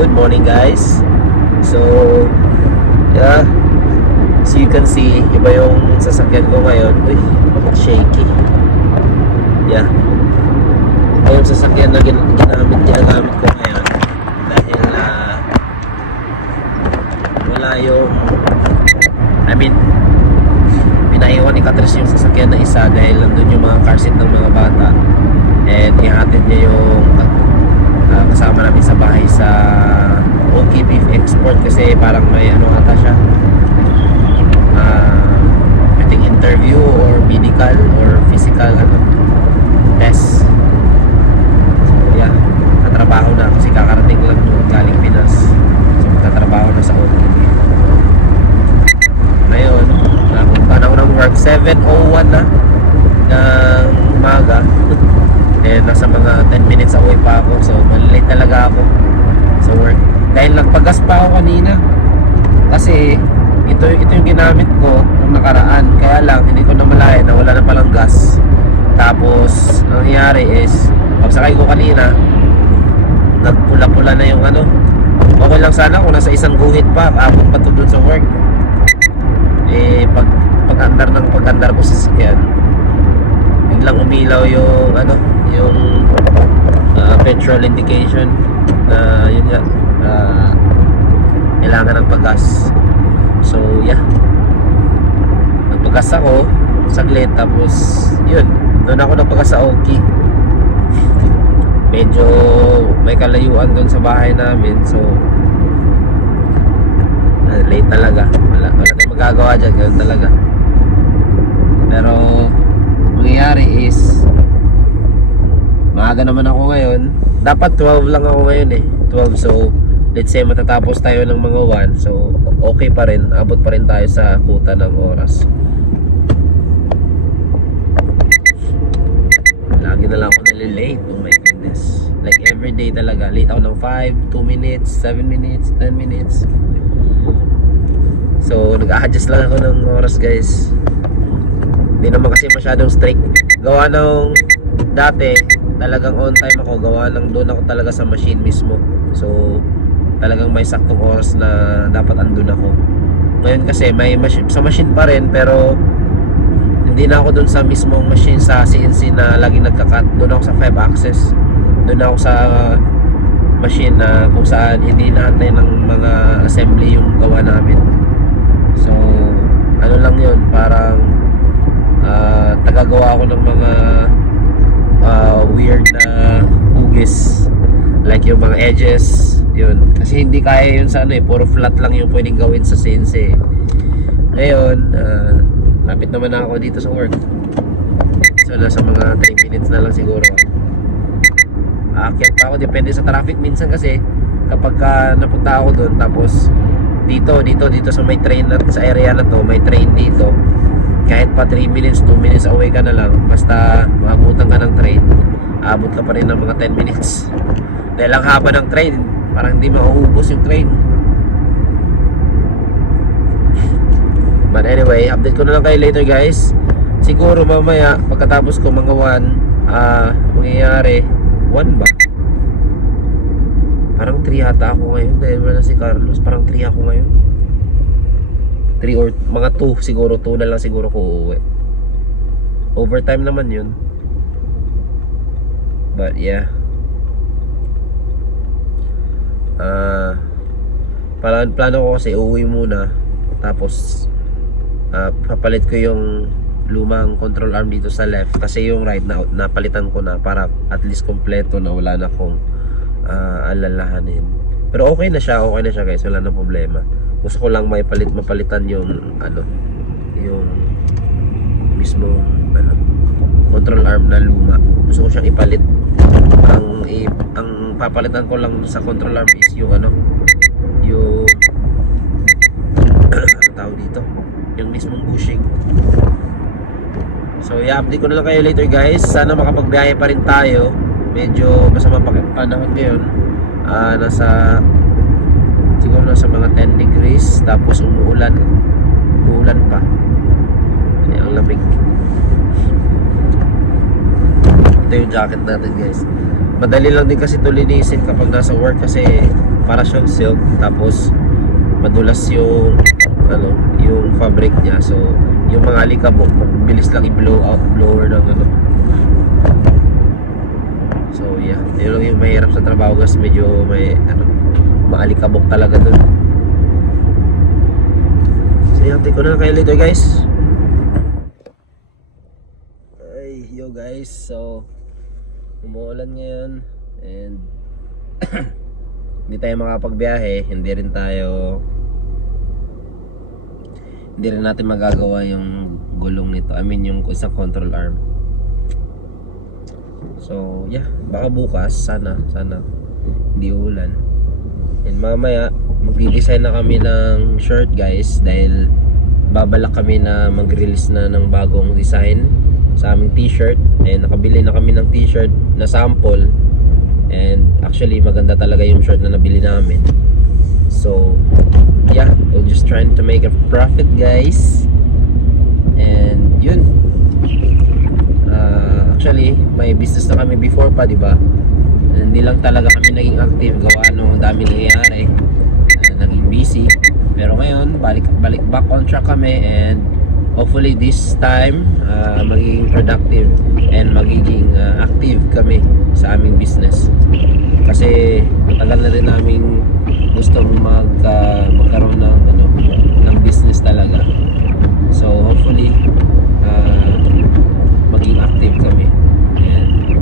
Good morning guys. So yeah, as you can see, iba yung sasakyan ko ngayon. Uy, bakit shaky? Yeah, iba yung sasakyan na ginagamit ko ngayon. Dahil wala yung pinaiwan ni Katris yung sasakyan na isa dahil nandun yung mga car seat ng mga bata. And ihatid niya yung kasama namin sa bahay sa OK Beef Export kasi parang may ata siya, I think interview or medical or physical test. So yeah, katrabaho na kasi kakarating lang doon galing Pinas. So katrabaho na sa OK Beef. Ngayon napunta na ako ng work 7:01 na ng umaga. And nasa mga 10 minutes away pa ako. So malilate talaga ako sa work dahil nagpagas pa ako kanina kasi ito yung ginamit ko nung nakaraan. Kaya lang hindi ko namalayan na wala na palang gas. Tapos ang nangyari is pagsakay ko kanina nagpula-pula na yung okay lang sana kung nasa isang guhit pa, abot pa to dun sa work. Pag-andar ko sa sasakyan, biglang umilaw yung yung petrol indication na yun nga, kailangan ng paggas. So yeah, nagpagas ako saglit, tapos yun, doon ako nagpagas sa OK. Medyo may kalayuan doon sa bahay namin, so late talaga. Wala tayong magagawa dyan, ganun talaga. Pero mangyayari is maaga naman ako ngayon. Dapat 12 lang ako ngayon 12. So let's say matatapos tayo ng mga 1. So okay pa rin, abot pa rin tayo sa kuta ng oras. Lagi na lang ako nalilate. Oh my goodness, like everyday talaga. Late ako ng 5, 2 minutes, 7 minutes, 10 minutes. So nag-a-adjust lang ako ng oras guys. Hindi naman kasi masyadong strict. Gawa ng dati talagang on time ako, gawa ng doon ako talaga sa machine mismo. So talagang may saktong oras na dapat andun ako. Ngayon kasi may sa machine pa rin, pero hindi na ako doon sa mismong machine sa CNC na lagi nagka-cut. Doon ako sa 5 axis. Doon ako sa machine na kung saan hindi naantay ng mga assembly yung gawa namin. So lang yun, parang tagagawa ako ng mga weird na hugis, like yung mga edges yun, kasi hindi kaya yun sa puro flat lang yung pwedeng gawin sa CNC. Ngayon lapit naman ako dito sa work, so nasa mga 3 minutes na lang siguro. Aakyat pa ako, depende sa traffic minsan kasi kapag napunta ako doon, tapos dito sa may train sa area na to, may train dito, kahit pa 3 minutes, 2 minutes away ka na lang, basta maabutan ka ng train, abot ka pa rin ng mga 10 minutes dahil ang haba ng train, parang hindi mauubos yung train. But anyway, update ko na lang kayo later guys. Siguro mamaya pagkatapos ko mga 1, mangyayari 1 ba? Parang 3 yata ako ngayon dahil wala si Carlos. Parang 3 ako ngayon, 3 or mga 2 siguro. 2 na lang siguro ko uuwi. Overtime naman yun. But yeah, plano ko kasi uuwi muna, tapos papalit ko yung lumang control arm dito sa left, kasi yung right na napalitan ko na para at least kompleto na, wala na akong alalahanin. Pero okay na siya guys, wala na problema. Gusto ko lang mapalitan yung yung mismo control arm na luma. Gusto ko siyang ipalit. Ang papalitan ko lang sa control arm is yung yung tawag dito, yung mismong bushing. So i-update ko na lang kayo later guys. Sana makapagbiyahe pa rin tayo. Medyo masama pa panahon ngayon. Siguro nasa mga 10 degrees, tapos umuulan pa, kaya ang lamig. Ito yung jacket natin guys. madali lang din kasi ito linisin kapag nasa work kasi para siyang silk, tapos madulas yung ano, yung fabric niya. So yung mga alikabok bilis lang i-blow out blower ng ano. So yeah, yun lang yung mahirap sa trabaho guys, medyo may ano, maalikabok talaga dun. So yan, take ko na kayo later guys. Ay, yo guys, so umuulan ngayon and hindi tayo makapagbiyahe, hindi rin natin magagawa yung gulong nito, I mean yung isang control arm. So yeah, baka bukas sana hindi ulan. And mamaya magdi-design na kami ng shirt guys, dahil babalak kami na mag-release na ng bagong design sa aming t-shirt. And nakabili na kami ng t-shirt na sample, and actually maganda talaga yung shirt na nabili namin. So yeah, we're just trying to make a profit guys. And yun, actually may business na kami before pa, di ba? Hindi lang talaga kami naging active gawa nung dami nangyayari, naging busy. Pero ngayon balik back on track kami, and hopefully this time magiging productive and magiging active kami sa aming business. Kasi matagal na rin naming gustong magkaroon ng ano, ng business talaga. So hopefully maging active kami. And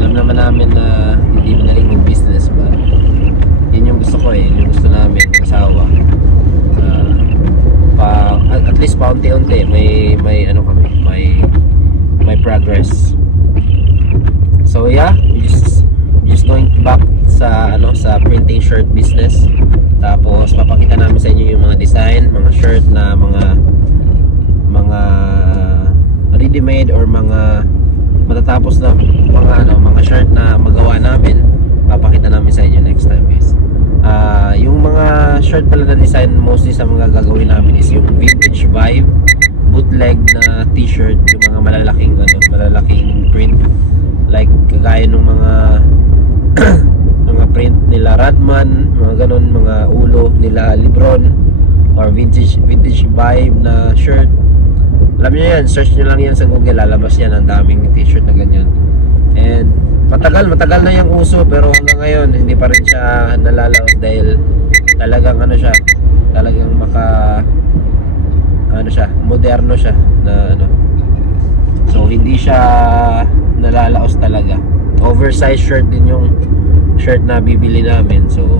alam naman namin na hindi madaling mag-business, but yun yung gusto ko yun yung gusto namin asawa. At least paunti-unti may ano kami, may progress. So yeah, just going back sa ano, sa printing shirt business. Tapos papakita namin sa inyo yung mga design, mga shirt na mga ready-made or mga matatapos na mga shirt na magawa namin. Papakita namin sa inyo next time guys. Yung mga shirt pala na design mostly sa mga gagawin namin is yung vintage vibe, bootleg na t-shirt, yung mga malalaking print, like kagaya ng mga mga print nila Radman, mga ganon, mga ulo nila Lebron, or vintage vibe na shirt. Alam niyo yan, search niyo lang yan sa Google, lalabas yan, ang daming t-shirt na ganyan. And matagal na yung uso, pero hanggang ngayon hindi pa rin siya nalalaos dahil talagang talagang moderno siya na ano. So hindi siya nalalaos talaga. Oversized shirt din yung shirt na bibili namin. So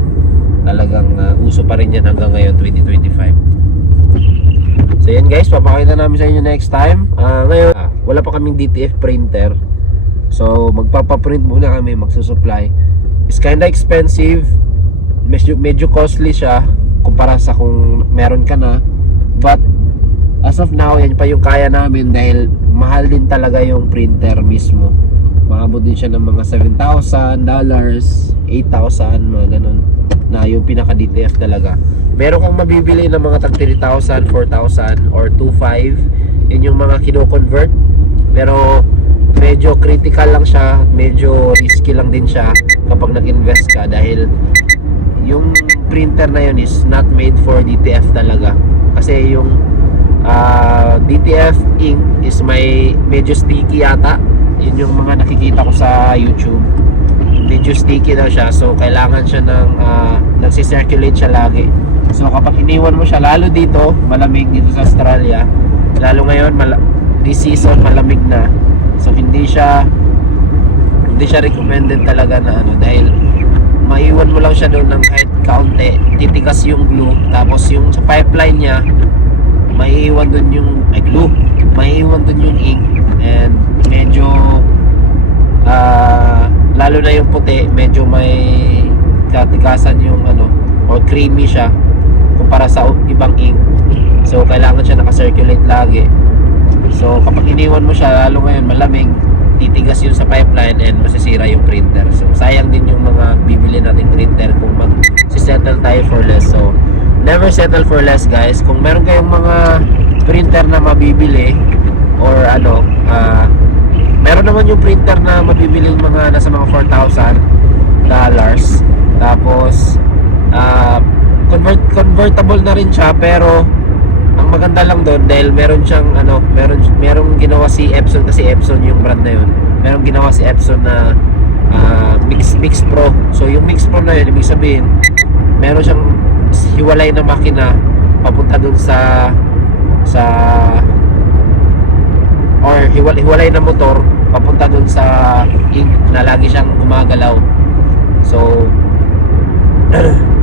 talagang uso pa rin yan hanggang ngayon 2025. So yan guys, papakita namin sa inyo next time. Ngayon wala pa kaming DTF printer. So magpapaprint muna kami, magsusupply. It's kinda expensive, medyo costly siya kumpara sa kung meron ka na. But as of now, yan pa yung kaya namin dahil mahal din talaga yung printer mismo. Maabot din siya ng mga $7,000, $8,000, mga ganun, na yung pinaka DTF talaga. Meron kang mabibili ng mga tag 3,000, 4,000 or 2,500. Yun yung mga kino-convert. Pero medyo critical lang siya, medyo risky lang din siya kapag nag-invest ka, dahil yung printer na yun is not made for DTF talaga. Kasi yung DTF ink is medyo sticky yata. Yun yung mga nakikita ko sa YouTube, medyo sticky daw siya. So kailangan siya ng nagsisirculate siya lagi. So kapag iniwan mo siya, lalo dito malamig dito sa Australia, lalo ngayon this season malamig na. So hindi siya recommended talaga na ano, dahil maiwan mo lang siya doon ng kahit kaunti, titigas yung glue. Tapos yung sa pipeline niya, maiiwan doon yung glue, maiiwan doon yung ink. And medyo lalo na yung puti, medyo may katigasan yung ano, or creamy siya kumpara sa ibang ink. So kailangan siya naka-circulate lagi. So kapag iniwan mo siya, lalo ngayon malamig, titigas yun sa pipeline and masisira yung printer. So sayang din yung mga bibili nating printer kung mag-settle tayo for less. So never settle for less guys. Kung meron kayong mga printer na mabibili or ano, Meron naman yung printer na mabibiling mga nasa mga $4,000. Tapos convertible na rin siya, pero ang maganda lang doon dahil meron siyang merong ginawa si Epson, kasi Epson yung brand na yun. Merong ginawa si Epson na Mix Pro. So yung Mix Pro na yun, ibig sabihin meron siyang hiwalay na makina papunta doon or hiwalay na motor papunta doon sa ink na lagi siyang gumagalaw. So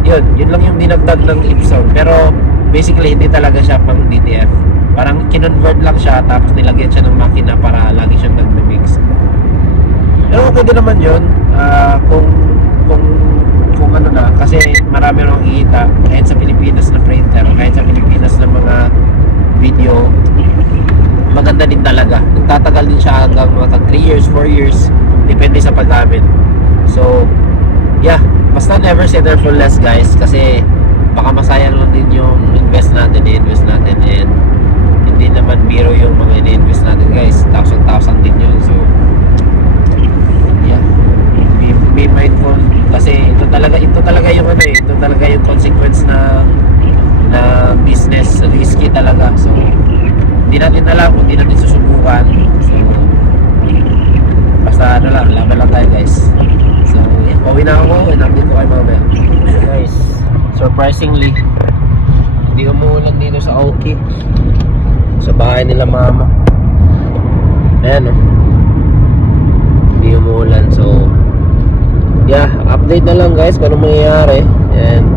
yun lang yung dinagdag ng Epson, pero basically hindi talaga siya pang DTF. Parang kinonvert lang siya, tapos nilagyan siya ng makina para lagi siyang nagme-mix. Pero okay din naman yun, kung ano na, kasi marami nang makikita kahit sa Pilipinas na printer, kahit sa Pilipinas na mga video, maganda din talaga. Nagtatagal din siya hanggang mga 3 years, 4 years, depende sa paggamit. So yeah, basta never settle for less, guys, kasi baka masayang lang din yung i-invest natin, and hindi naman biro yung mga i-invest natin, guys. Thousand din yun. So yeah, be mindful, kasi ito talaga yung ito talaga yung consequence na business. Risky talaga. So hindi natin alam kung hindi natin susubukan. So basta laban lang tayo, guys. So yeah, pauwi na ako, and update ko kayo mamaya. Guys, surprisingly hindi umuulan dito sa Oki, sa bahay nila mama. Ayan, hindi umuulan. So yeah, update na lang, guys, kung ano mangyayari. And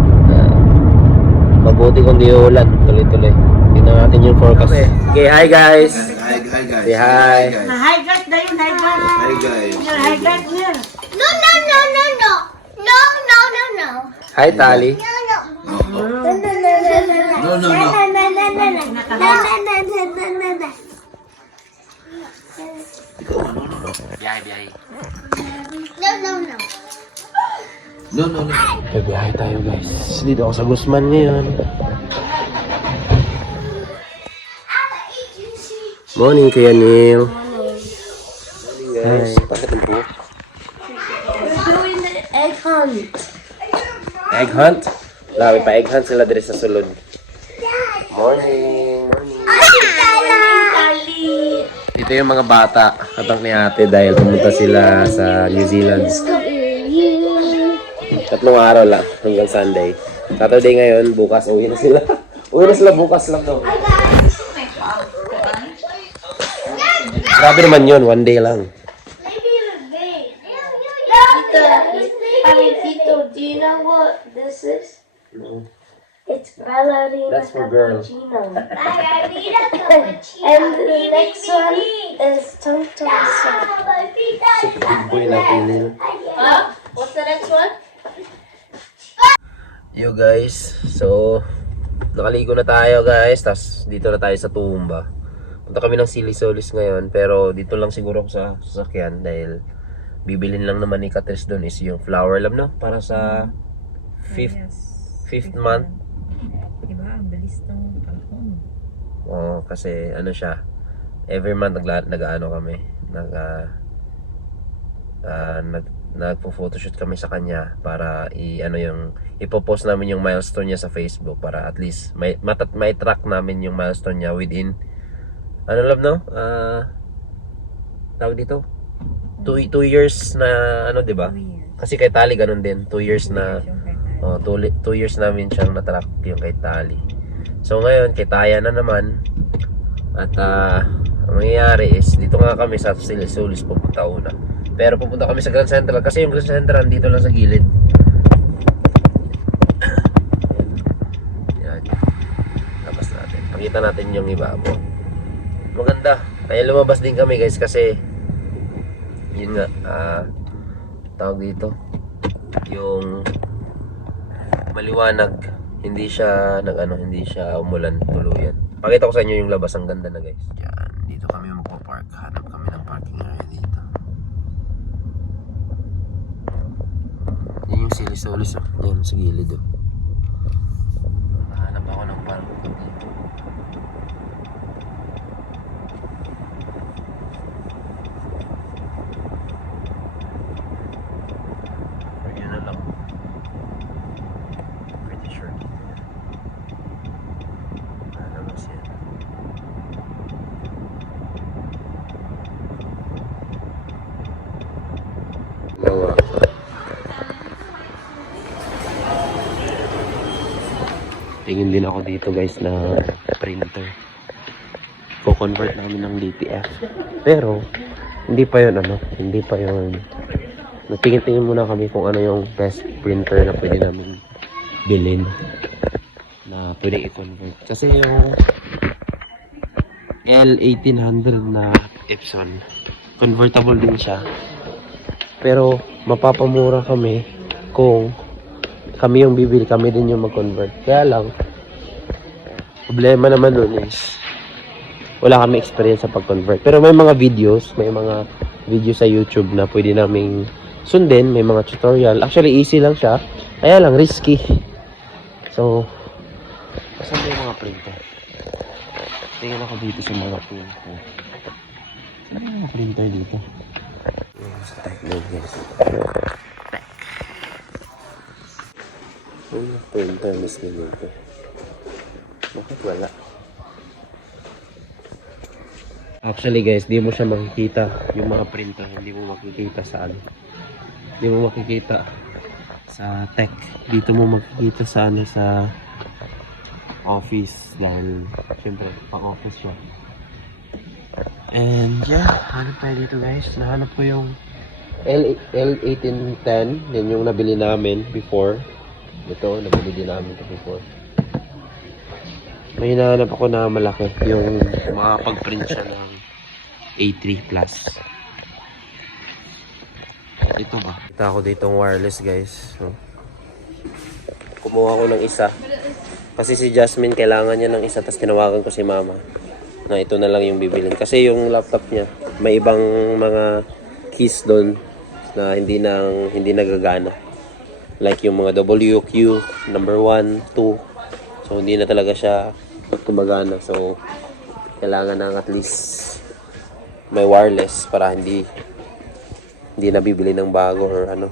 mabuti kung di ulan, tuloy-tuloy. Tingnan natin yung forecast. Okay, hi guys. Hi guys. Say hi. Hydrate dayon, hydrate. Hi guys. Hydrate here. No. Hi Tali. No. Biyahe. No. Biyahe tayo, guys. Dito ako sa Guzman ngayon. Morning, Kuya Neil. Morning, guys. Bakit ang po? We're doing the egg hunt. Egg hunt? Lawi pa egg hunt sila dito sa sulod. Morning. Ito yung mga bata, habang ni ate, dahil pumunta sila sa New Zealand. 3 araw lang, hanggang Sunday. Saturday ngayon, bukas uwi na sila. Uwi na sila bukas lang to. Grabe naman yun, 1 day lang. Tito, do you know what this is? No. It's ballerina That's for girls. cappuccino. And the next one is tum tum soup. Super big boy natin yun. What's the next one? Yo guys, so nakaligo na tayo, guys. Tapos dito na tayo sa Tumba. Punta kami ng Silly Solis ngayon, pero dito lang siguro ako sa sasakyan dahil bibilin lang naman ni Katres doon is yung flower lamp, no? Para sa 5th month. Diba, ang bilis ng panahon. Oo, kasi ano siya, every month nag-ano kami, nagpo-photoshoot kami sa kanya para ipopost namin yung milestone niya sa Facebook, para at least may track namin yung milestone niya within tawag dito 2 years na di ba? Kasi kay Tali ganun din, 2 years na 2 years namin siyang na-track yung kay Tali. So ngayon kay Taya na naman, at ang mangyayari is dito nga kami sa Sulis pupunta una. Pero pupunta kami sa Grand Central kasi yung Grand Central dito lang sa gilid. Yan. Tapos natin. Pakita natin yung ibabaw. Maganda. Kaya lumabas din kami, guys, kasi yun nga, tawag dito, yung maliwanag, hindi siya umulan tuluyan. Pakita ko sa inyo yung labas, ang ganda na, guys. Yan, dito kami magpo-park. Hanap kami ng parking area dito. Yan yung Silly Solis, yan sa gilid, hanap ako ng parking dito. Tingin din ako dito guys na printer. Ko-convert namin ng DTF. Pero, hindi pa yun hindi pa yun. Nagtingin-tingin muna kami kung ano yung best printer na pwede namin bilhin. Na pwede i-convert. Kasi yung L1800 na Epson, convertible din siya. Pero, mapapamura kami kung kami yung bibili, kami din yung mag-convert. Kaya lang, problema naman nun is wala kami experience sa pag-convert. Pero may mga videos sa YouTube na pwede naming sundin, may mga tutorial. Actually, easy lang siya. Kaya lang, risky. So, saan ba yung mga printer? Tingnan ako dito sa mga printer. Saan yung mga printer dito? Yung sa Techno, guys. Yung printer mismo dito. Bakit wala? Actually guys, di mo siya makikita yung mga printer, hindi mo makikita sa hindi mo makikita sa tech. Dito mo makikita sa sa office dahil syempre pang-office siya. And yeah, hanap tayo dito guys. Nahanap ko yung L1810, yan yung nabili namin before. Ito, nabili din namin ito before. May hinahanap ako na malaki, yung makapag-print siya ng A3 Plus. Ito ba? Kita ako ditong wireless guys. So, kumuha ko ng isa. Kasi si Jasmine kailangan niya ng isa, tapos tinawagan ko si mama na ito na lang yung bibilin. Kasi yung laptop niya, may ibang mga keys doon na hindi nagagana. Like yung mga WQ, number 1, 2. So, hindi na talaga siya gumagana. So, kailangan na at least may wireless para hindi nabibili ng bago or ano.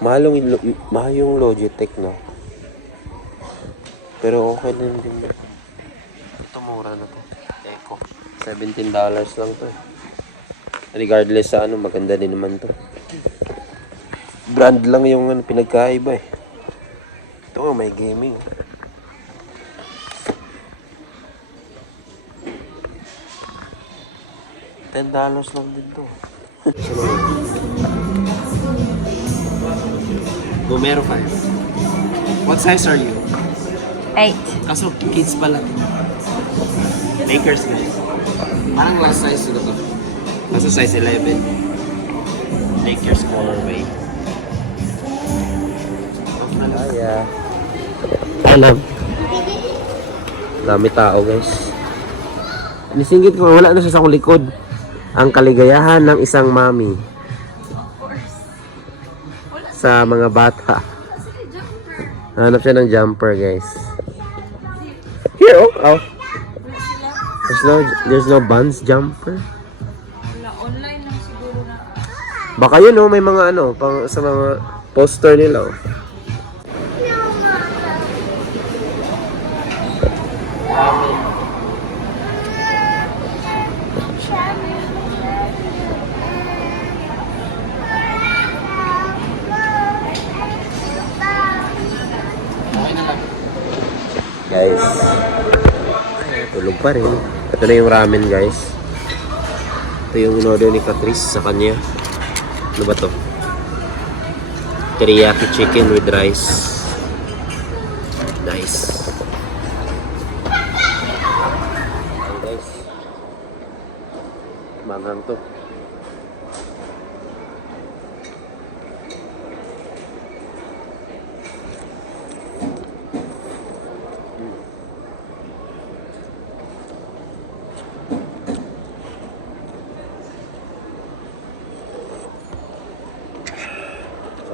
Mahal yung Logitech, no? Pero okay din. Ito mura na to. Echo. $17 lang to. Regardless sa maganda din naman to. Brand lang yung pinagkaiba eh. Ito may gaming. $10 lang din to. Gomero 5. What size are you? 8. Kaso kids pala. Makers guys. Parang last size na to. Kaso size 11. Makers colorway. Kaya. Alam. Dami tao guys. Nisingit ko, wala na siya sa likod. Ang kaligayahan ng isang mami sa mga bata. Hanap siya ng jumper guys. Here, oh. There's no Vans jumper. Wala, online lang siguro na. Baka yun may mga pang sa mga poster nila Guys, tulog pa rin. Ito na yung ramen guys. Ito yung in-order ni Catrice sa kanya. Ano ba to? Teriyaki chicken with rice. Nice. Ayan guys. Manghang to.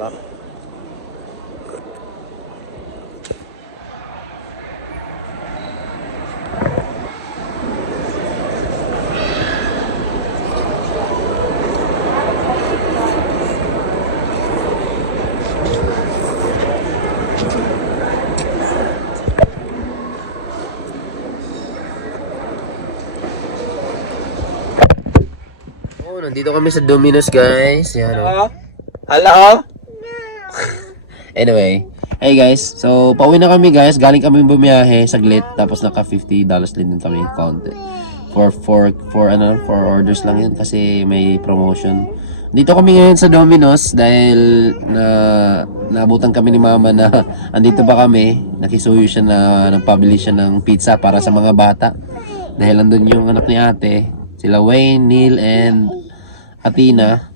Sarap. Nandito kami sa Domino's guys. Yan o. Hello? Anyway, Hey guys, so pauwi na kami guys. Galing kami bumiyahe saglit. Tapos naka $50 din kami konti. For orders lang yun kasi may promotion. Dito kami ngayon sa Domino's dahil naabutan kami ni Mama na andito pa kami. Nakisuyo siya na nagpabili siya ng pizza para sa mga bata. Dahil andun yung anak ni ate, sila Wayne, Neil, and Athena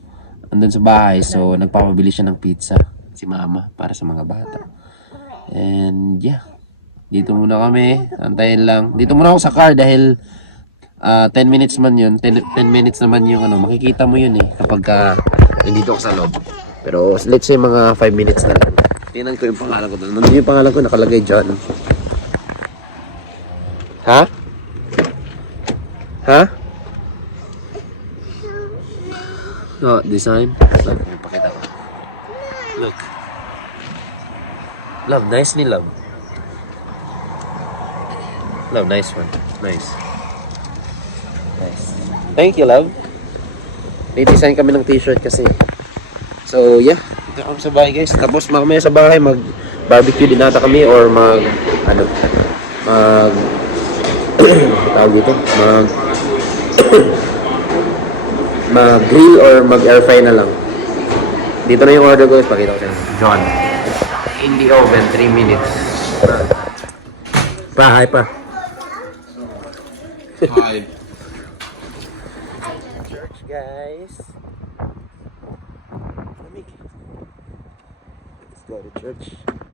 andun sa bahay. So nagpapabili siya ng pizza si Mama para sa mga bata. And yeah, dito muna kami. Antayin lang. Dito muna ako sa car dahil 10 minutes man yun, 10 minutes naman yung ano, makikita mo yun kapag nandito ako sa loob. Pero let's say mga 5 minutes na lang. Tingnan ko yung pangalan ko doon. Nandun yung pangalan ko, nakalagay dyan. Ha? Ha? No, design. Look, pakita ko. Look. Love, nice ni Love. Love, nice one. Nice. Nice. Thank you, Love. May design kami ng t-shirt kasi. So, yeah. Ito kami sa bahay, guys. Tapos, mamaya sa bahay, mag-barbecue din nata kami or tawag dito, mag-grill or mag-air fry na lang. Dito na yung order ko. Pakita ko sa inyo. John. In the oven, 3 minutes. Hi pa. Hi. Church, guys. Let's go to church.